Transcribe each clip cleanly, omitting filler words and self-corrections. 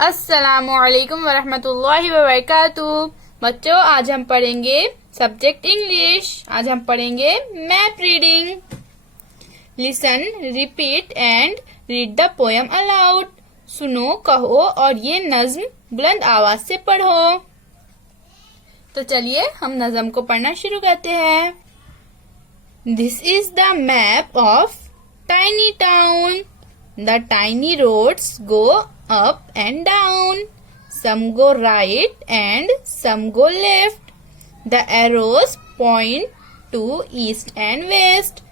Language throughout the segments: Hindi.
अस्सलामुअलैकुम वरहमतुल्लाहि वबरकातुहू। बच्चों, आज हम पढ़ेंगे सब्जेक्ट इंग्लिश। आज हम पढ़ेंगे map reading. Listen, repeat and read the poem allowed. सुनो, कहो और ये नज्म बुलंद आवाज से पढ़ो। तो चलिए हम नज्म को पढ़ना शुरू करते हैं। This is the map of tiny town. The tiny roads go up and down. Some go right and some go left. The arrows point to east and west.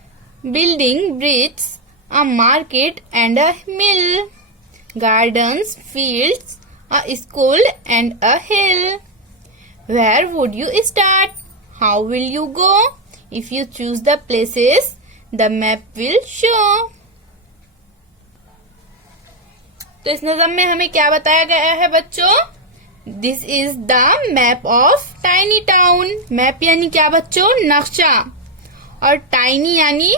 Building, bridges, a market and a mill. Gardens, fields, a school and a hill. Where would you start? How will you go? If you choose the places, the map will show. तो इस नज़म में हमें क्या बताया गया है बच्चों? This is the map of tiny town. Map यानी क्या बच्चों? नक्शा। और टाइनी यानी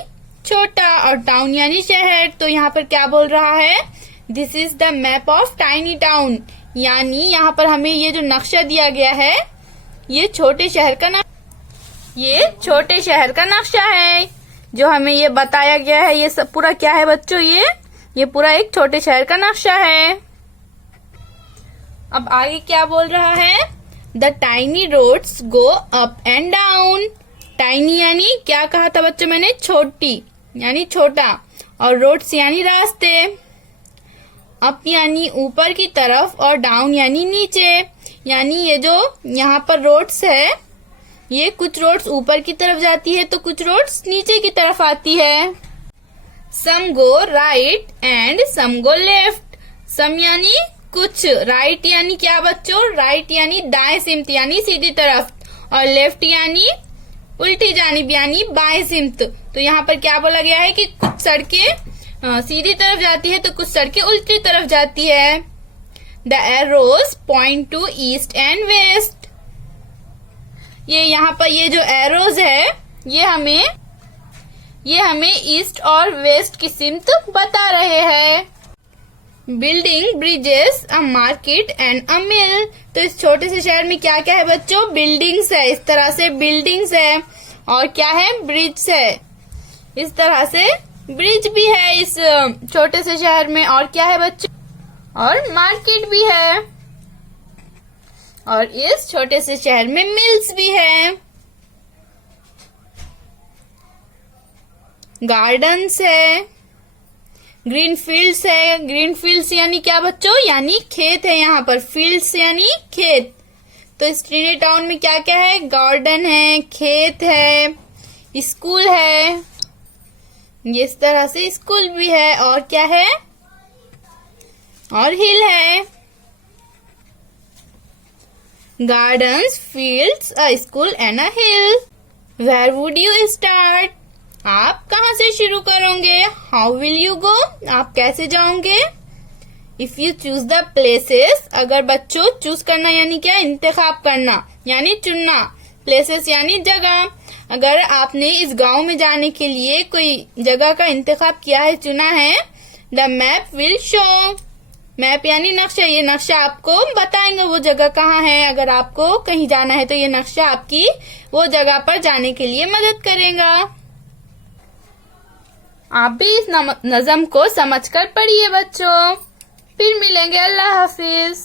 छोटा और टाउन यानी शहर। तो यहाँ पर क्या बोल रहा है? This is the map of tiny town, यानी यहाँ पर हमें ये जो नक्शा दिया गया है ये छोटे शहर का नक्शा है जो हमें ये बताया गया है। ये सब पूरा क्या है बच्चों? ये पूरा एक छोटे शहर का नक्शा है। अब आगे क्या बोल रहा है? The tiny roads go up and down. Tiny यानी क्या कहा था बच्चों मैंने? छोटी यानी छोटा, और रोड्स यानी रास्ते। अप यानी ऊपर की तरफ और डाउन यानी नीचे। यानी ये जो यहाँ पर रोड्स है, ये कुछ रोड्स ऊपर की तरफ जाती है तो कुछ रोड्स नीचे की तरफ आती है। Some go right and some go left. Some यानी कुछ, राइट यानी क्या बच्चों? राइट यानी दाएं सिमत यानी सीधी तरफ, और लेफ्ट यानी उल्टी जानिब यानी बाएं सिमत। तो यहाँ पर क्या बोला गया है कि कुछ सड़कें सीधी तरफ जाती है तो कुछ सड़कें उल्टी तरफ जाती है। The arrows point to east and west. ये यहाँ पर ये जो एरोज है ये हमें ईस्ट और वेस्ट की सिमत बता रहे हैं। Building, bridges, a market and a mill. तो इस छोटे से शहर में क्या क्या है बच्चों? बिल्डिंग्स है, इस तरह से बिल्डिंग्स है, और क्या है? ब्रिज है, इस तरह से ब्रिज भी है इस छोटे से शहर में। और क्या है बच्चों? और मार्केट भी है, और इस छोटे से शहर में मिल्स भी है। गार्डन्स है, ग्रीन फील्ड्स है। ग्रीन फील्ड्स यानी क्या बच्चों? यानी खेत है। यहाँ पर फील्ड्स यानी खेत। तो इस टाइनी टाउन में क्या क्या है? गार्डन है, खेत है, स्कूल है, ये इस तरह से स्कूल भी है, और क्या है? और हिल है। Gardens, fields, a school and a hill. Where would you start? आप कहाँ से शुरू करोगे? How will you go? आप कैसे जाओगे? If you choose the places. अगर बच्चों चूज करना यानी क्या? इंतखाब करना यानी चुनना। प्लेसेस यानी जगह। अगर आपने इस गांव में जाने के लिए कोई जगह का इंतखाब किया है, चुना है, the map will show. Map यानी नक्शा। ये नक्शा आपको बताएंगे वो जगह कहाँ है। अगर आपको कहीं जाना है तो ये नक्शा आपकी वो जगह पर जाने के लिए मदद करेगा। आप भी इस नज़म को समझकर पढ़िए बच्चों। फिर मिलेंगे। अल्लाह हाफिज।